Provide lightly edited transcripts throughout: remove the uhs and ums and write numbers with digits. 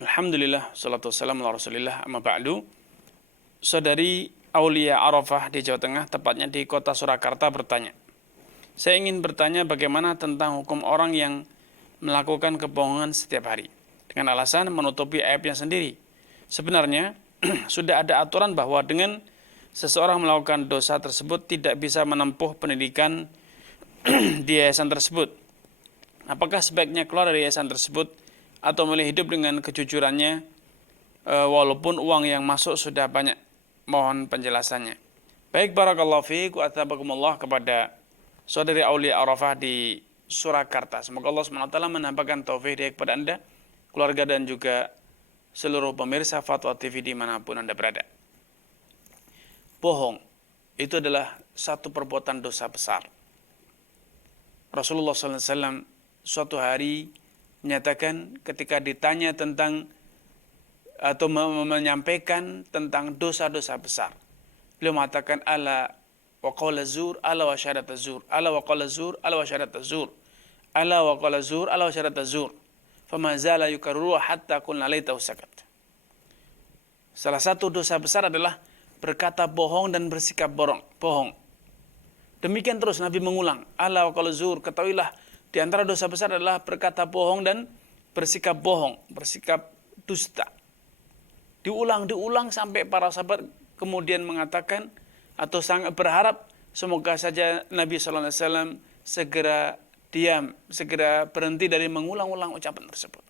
Alhamdulillah, salatu wassalamu ala rasulillah, amma ba'du. Saudari Aulia Arafah di Jawa Tengah, tepatnya di kota Surakarta bertanya. Saya ingin bertanya bagaimana tentang hukum orang yang melakukan kebohongan setiap hari dengan alasan menutupi aibnya sendiri. Sebenarnya sudah ada aturan bahwa dengan seseorang melakukan dosa tersebut tidak bisa menempuh pendidikan di yayasan tersebut. Apakah sebaiknya keluar dari yayasan tersebut atau memilih hidup dengan kejujurannya walaupun uang yang masuk sudah banyak? Mohon penjelasannya. Baik, barakallahu fiik wa athabakumullah kepada saudari Aulia Arafah di Surakarta. Semoga Allah SWT menampakkan taufik hidayah kepada Anda, keluarga dan juga seluruh pemirsa Fatwa TV dimanapun Anda berada. Bohong itu adalah satu perbuatan dosa besar. Rasulullah SAW suatu hari menyatakan ketika ditanya tentang atau menyampaikan tentang dosa-dosa besar, beliau mengatakan ala wa qala zur ala wa syahadat zur ala wa qala zur ala wa syahadat zur ala wa qala zur ala wa syahadat zur fama zala yukarru hatta qulna laitahu sakat. Salah satu dosa besar adalah berkata bohong dan bersikap bohong. Demikian terus Nabi mengulang, ala wa qala zur, ketahuilah di antara dosa besar adalah berkata bohong dan bersikap bohong, bersikap dusta. Diulang sampai para sahabat kemudian mengatakan atau sangat berharap semoga saja Nabi SAW segera diam, segera berhenti dari mengulang-ulang ucapan tersebut.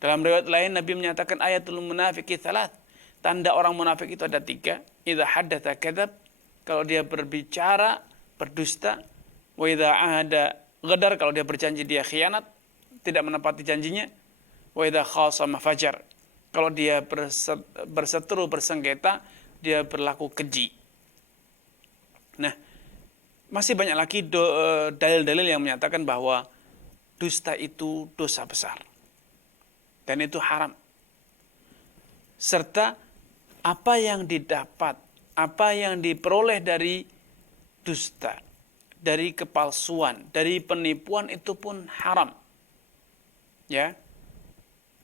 Dalam riwayat lain Nabi menyatakan ayatul munafiqi thalath, tanda orang munafik itu ada 3. Idza haddatsa kadzab, kalau dia berbicara berdusta, wa idza ahada ghadar, kalau dia berjanji dia khianat, tidak menepati janjinya, wa idza khasama fajar, kalau dia berseteru bersengketa dia berlaku keji. Nah, masih banyak lagi dalil-dalil yang menyatakan bahwa dusta itu dosa besar dan itu haram. Serta apa yang didapat, apa yang diperoleh dari dusta, dari kepalsuan, dari penipuan itu pun haram. Ya.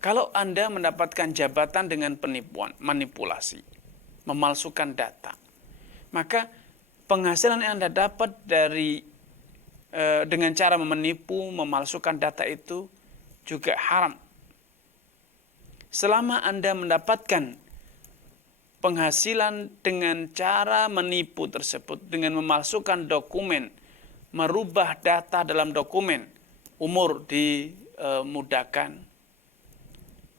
Kalau Anda mendapatkan jabatan dengan penipuan, manipulasi, memalsukan data, maka penghasilan yang Anda dapat dari dengan cara menipu, memalsukan data itu juga haram. Selama Anda mendapatkan penghasilan dengan cara menipu tersebut, dengan memalsukan dokumen, merubah data dalam dokumen, umur dimudahkan,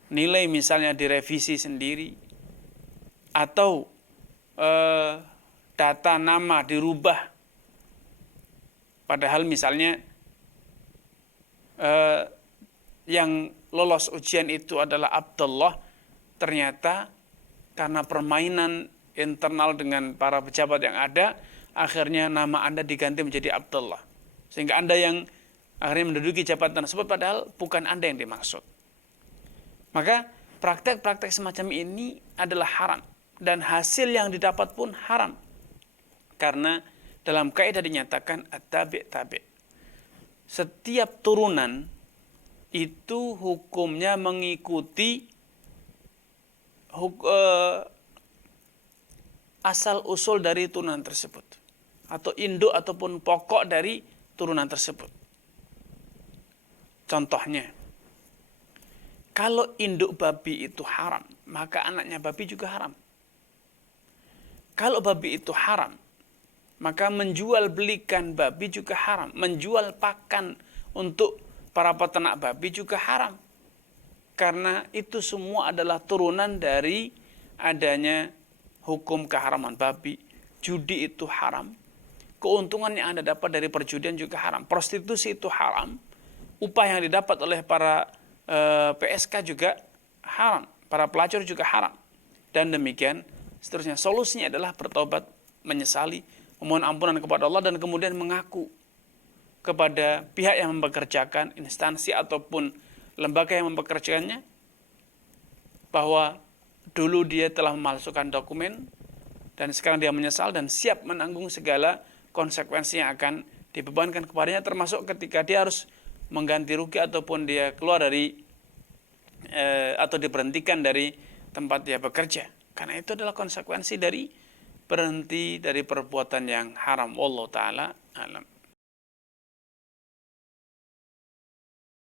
nilai misalnya direvisi sendiri, atau data nama dirubah, padahal misalnya yang lolos ujian itu adalah Abdullah, ternyata karena permainan internal dengan para pejabat yang ada, akhirnya nama Anda diganti menjadi Abdullah. Sehingga Anda yang akhirnya menduduki jabatan tersebut padahal bukan Anda yang dimaksud. Maka praktek-praktek semacam ini adalah haram. Dan hasil yang didapat pun haram. Karena dalam kaidah dinyatakan at-tabi'. Setiap turunan itu hukumnya mengikuti asal usul dari turunan tersebut, atau induk ataupun pokok dari turunan tersebut. Contohnya, kalau induk babi itu haram, maka anaknya babi juga haram. Kalau babi itu haram, maka menjual belikan babi juga haram. Menjual pakan untuk para peternak babi juga haram. Karena itu semua adalah turunan dari adanya hukum keharaman babi. Judi itu haram. Keuntungan yang Anda dapat dari perjudian juga haram. Prostitusi itu haram. Upah yang didapat oleh para PSK juga haram. Para pelacur juga haram. Dan demikian seterusnya. Solusinya adalah bertobat, menyesali, memohon ampunan kepada Allah, dan kemudian mengaku kepada pihak yang mempekerjakan, instansi ataupun lembaga yang mempekerjakannya, bahwa dulu dia telah memalsukan dokumen dan sekarang dia menyesal dan siap menanggung segala konsekuensi yang akan dibebankan kepadanya, termasuk ketika dia harus mengganti rugi ataupun dia keluar dari atau diberhentikan dari tempat dia bekerja. Karena itu adalah konsekuensi dari berhenti dari perbuatan yang haram. Wallahu taala alam.